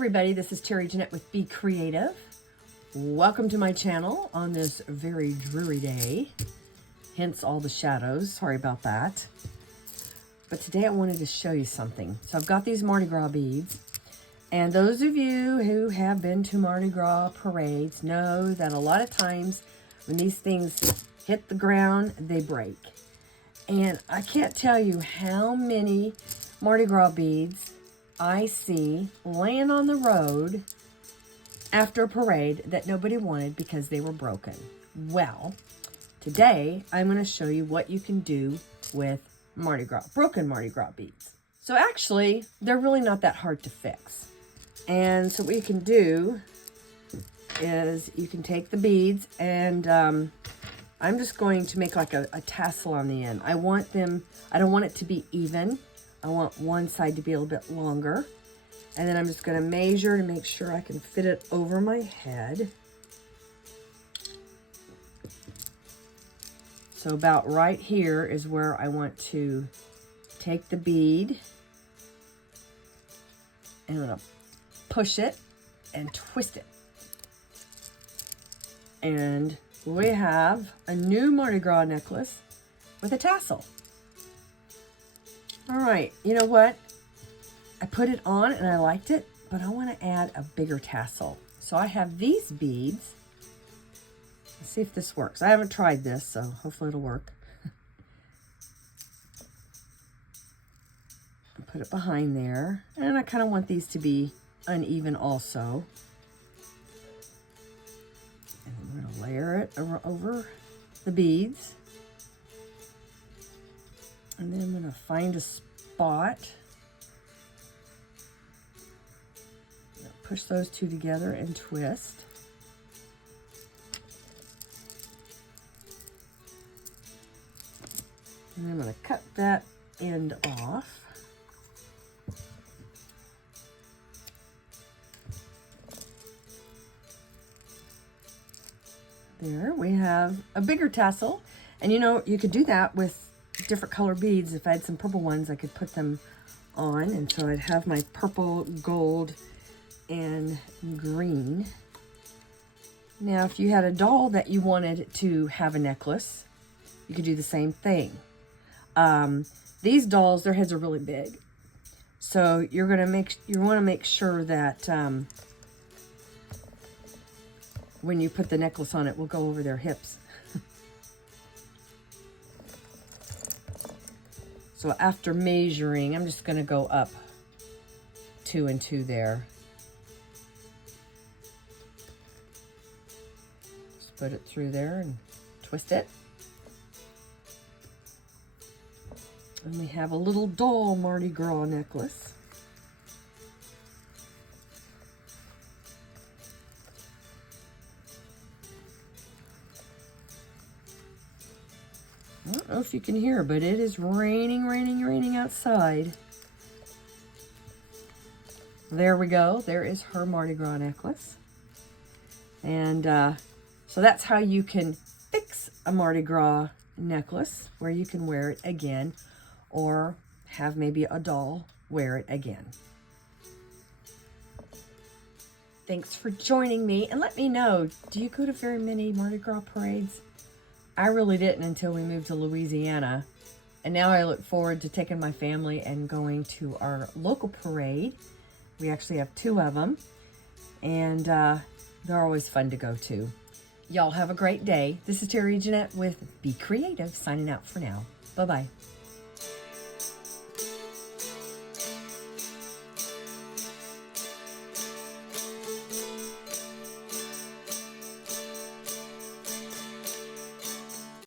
everybody, this is Terry Jeanette with Be Creative. Welcome to my channel on this very dreary day, hence all the shadows. Sorry about that. But today I wanted to show you something. So I've got these Mardi Gras beads, and those of you who have been to Mardi Gras parades know that a lot of times when these things hit the ground, they break. And I can't tell you how many Mardi Gras beads I see laying on the road after a parade that nobody wanted because they were broken. Well, today I'm going to show you what you can do with broken Mardi Gras beads. So actually, they're really not that hard to fix. And so what you can do is you can take the beads and I'm just going to make like a tassel on the end. I don't want it to be even. I want one side to be a little bit longer. And then I'm just going to measure to make sure I can fit it over my head. So about right here is where I want to take the bead. And I'm going to push it and twist it. And we have a new Mardi Gras necklace with a tassel. All right, you know what? I put it on and I liked it, but I want to add a bigger tassel. So I have these beads. Let's see if this works. I haven't tried this, so hopefully it'll work. Put it behind there. And I kind of want these to be uneven also. And I'm going to layer it over the beads. And then I'm going to find a spot. Push those two together and twist. And then I'm going to cut that end off. There we have a bigger tassel. And you know, you could do that with different color beads. If I had some purple ones, I could put them on, and so I'd have my purple, gold, and green. Now if you had a doll that you wanted to have a necklace, you could do the same thing. These dolls, their heads are really big, so you want to make sure that when you put the necklace on, it will go over their hips. So after measuring, I'm just going to go up 2 and 2 there. Just put it through there and twist it. And we have a little doll Mardi Gras necklace. I don't know if you can hear, but it is raining, raining, raining outside. There we go. There is her Mardi Gras necklace. And so that's how you can fix a Mardi Gras necklace, where you can wear it again or have maybe a doll wear it again. Thanks for joining me, and let me know, do you go to very many Mardi Gras parades? I really didn't until we moved to Louisiana, and now I look forward to taking my family and going to our local parade. We actually have 2 of them, and they're always fun to go to. Y'all have a great day. This is Terry Jeanette with Be Creative, signing out for now. Bye-bye.